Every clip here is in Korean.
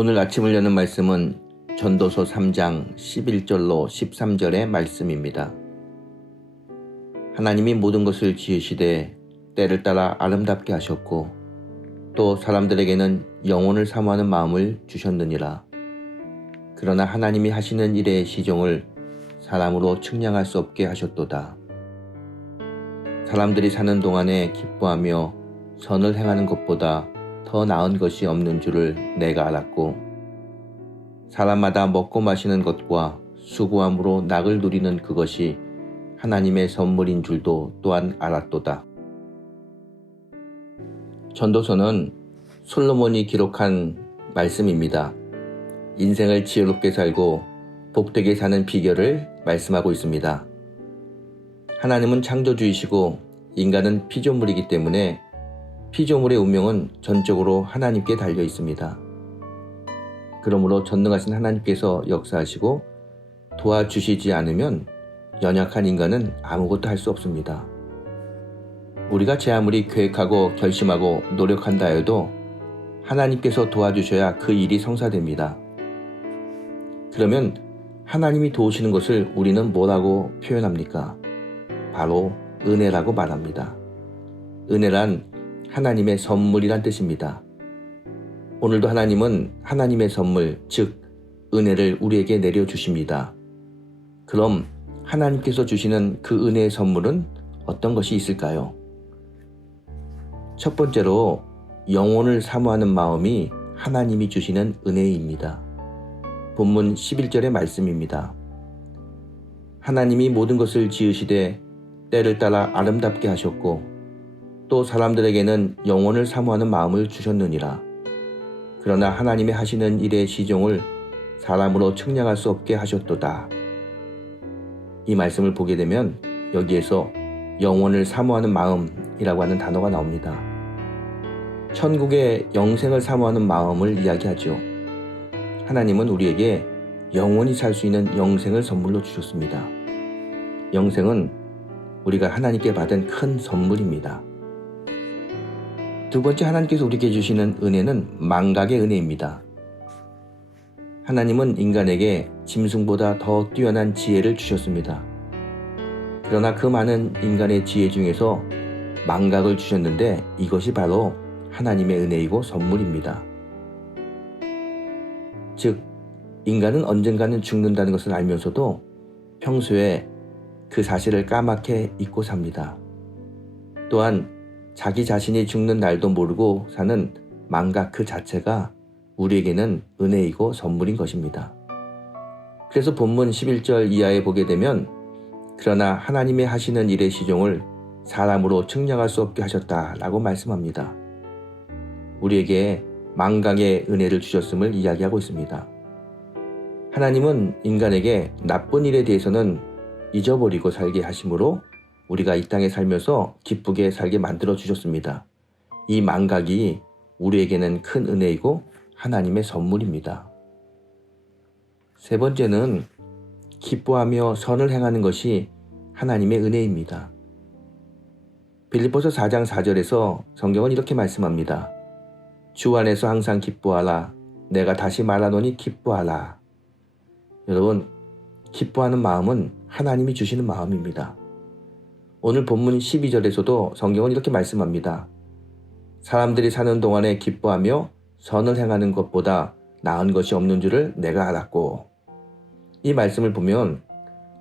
오늘 아침을 여는 말씀은 전도서 3장 11절로 13절의 말씀입니다. 하나님이 모든 것을 지으시되 때를 따라 아름답게 하셨고 또 사람들에게는 영혼을 사모하는 마음을 주셨느니라. 그러나 하나님이 하시는 일의 시종을 사람으로 측량할 수 없게 하셨도다. 사람들이 사는 동안에 기뻐하며 선을 행하는 것보다 더 나은 것이 없는 줄을 내가 알았고 사람마다 먹고 마시는 것과 수고함으로 낙을 누리는 그것이 하나님의 선물인 줄도 또한 알았도다. 전도서는 솔로몬이 기록한 말씀입니다. 인생을 지혜롭게 살고 복되게 사는 비결을 말씀하고 있습니다. 하나님은 창조주이시고 인간은 피조물이기 때문에 피조물의 운명은 전적으로 하나님께 달려 있습니다. 그러므로 전능하신 하나님께서 역사하시고 도와주시지 않으면 연약한 인간은 아무것도 할 수 없습니다. 우리가 제 아무리 계획하고 결심하고 노력한다 해도 하나님께서 도와주셔야 그 일이 성사됩니다. 그러면 하나님이 도우시는 것을 우리는 뭐라고 표현합니까? 바로 은혜라고 말합니다. 은혜란 하나님의 선물이란 뜻입니다. 오늘도 하나님은 하나님의 선물, 즉 은혜를 우리에게 내려주십니다. 그럼 하나님께서 주시는 그 은혜의 선물은 어떤 것이 있을까요? 첫 번째로 영혼을 사모하는 마음이 하나님이 주시는 은혜입니다. 본문 11절의 말씀입니다. 하나님이 모든 것을 지으시되 때를 따라 아름답게 하셨고 또 사람들에게는 영혼을 사모하는 마음을 주셨느니라. 그러나 하나님의 하시는 일의 시종을 사람으로 측량할 수 없게 하셨도다. 이 말씀을 보게 되면 여기에서 영혼을 사모하는 마음이라고 하는 단어가 나옵니다. 천국의 영생을 사모하는 마음을 이야기하죠. 하나님은 우리에게 영원히 살 수 있는 영생을 선물로 주셨습니다. 영생은 우리가 하나님께 받은 큰 선물입니다. 두 번째, 하나님께서 우리에게 주시는 은혜는 망각의 은혜입니다. 하나님은 인간에게 짐승보다 더 뛰어난 지혜를 주셨습니다. 그러나 그 많은 인간의 지혜 중에서 망각을 주셨는데 이것이 바로 하나님의 은혜이고 선물입니다. 즉, 인간은 언젠가는 죽는다는 것을 알면서도 평소에 그 사실을 까맣게 잊고 삽니다. 또한 자기 자신이 죽는 날도 모르고 사는 망각 그 자체가 우리에게는 은혜이고 선물인 것입니다. 그래서 본문 11절 이하에 보게 되면 그러나 하나님의 하시는 일의 시종을 사람으로 측량할 수 없게 하셨다라고 말씀합니다. 우리에게 망각의 은혜를 주셨음을 이야기하고 있습니다. 하나님은 인간에게 나쁜 일에 대해서는 잊어버리고 살게 하심으로 우리가 이 땅에 살면서 기쁘게 살게 만들어 주셨습니다. 이 망각이 우리에게는 큰 은혜이고 하나님의 선물입니다. 세 번째는 기뻐하며 선을 행하는 것이 하나님의 은혜입니다. 빌립보서 4장 4절에서 성경은 이렇게 말씀합니다. 주 안에서 항상 기뻐하라. 내가 다시 말하노니 기뻐하라. 여러분, 기뻐하는 마음은 하나님이 주시는 마음입니다. 오늘 본문 12절에서도 성경은 이렇게 말씀합니다. 사람들이 사는 동안에 기뻐하며 선을 행하는 것보다 나은 것이 없는 줄을 내가 알았고. 이 말씀을 보면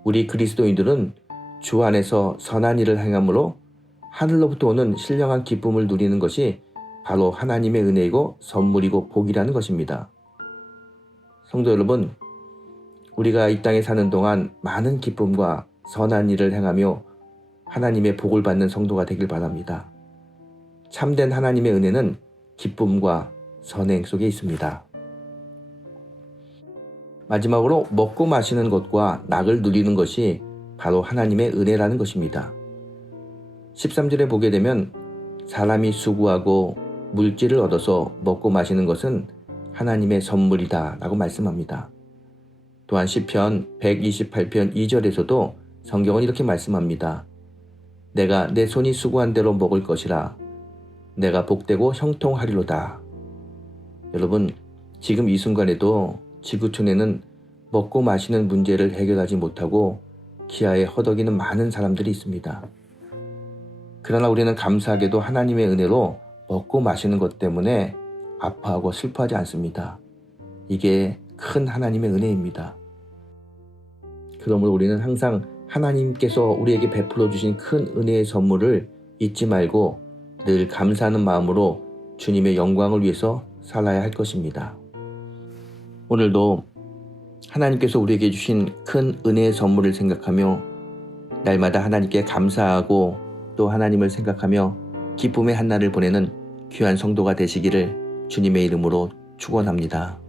우리 그리스도인들은 주 안에서 선한 일을 행함으로 하늘로부터 오는 신령한 기쁨을 누리는 것이 바로 하나님의 은혜이고 선물이고 복이라는 것입니다. 성도 여러분, 우리가 이 땅에 사는 동안 많은 기쁨과 선한 일을 행하며 하나님의 복을 받는 성도가 되길 바랍니다. 참된 하나님의 은혜는 기쁨과 선행 속에 있습니다. 마지막으로 먹고 마시는 것과 낙을 누리는 것이 바로 하나님의 은혜라는 것입니다. 13절에 보게 되면 사람이 수고하고 물질을 얻어서 먹고 마시는 것은 하나님의 선물이다 라고 말씀합니다. 또한 시편 128편 2절에서도 성경은 이렇게 말씀합니다. 내가 내 손이 수고한 대로 먹을 것이라 내가 복되고 형통하리로다. 여러분, 지금 이 순간에도 지구촌에는 먹고 마시는 문제를 해결하지 못하고 기아에 허덕이는 많은 사람들이 있습니다. 그러나 우리는 감사하게도 하나님의 은혜로 먹고 마시는 것 때문에 아파하고 슬퍼하지 않습니다. 이게 큰 하나님의 은혜입니다. 그러므로 우리는 항상 하나님께서 우리에게 베풀어 주신 큰 은혜의 선물을 잊지 말고 늘 감사하는 마음으로 주님의 영광을 위해서 살아야 할 것입니다. 오늘도 하나님께서 우리에게 주신 큰 은혜의 선물을 생각하며 날마다 하나님께 감사하고 또 하나님을 생각하며 기쁨의 한날을 보내는 귀한 성도가 되시기를 주님의 이름으로 축원합니다.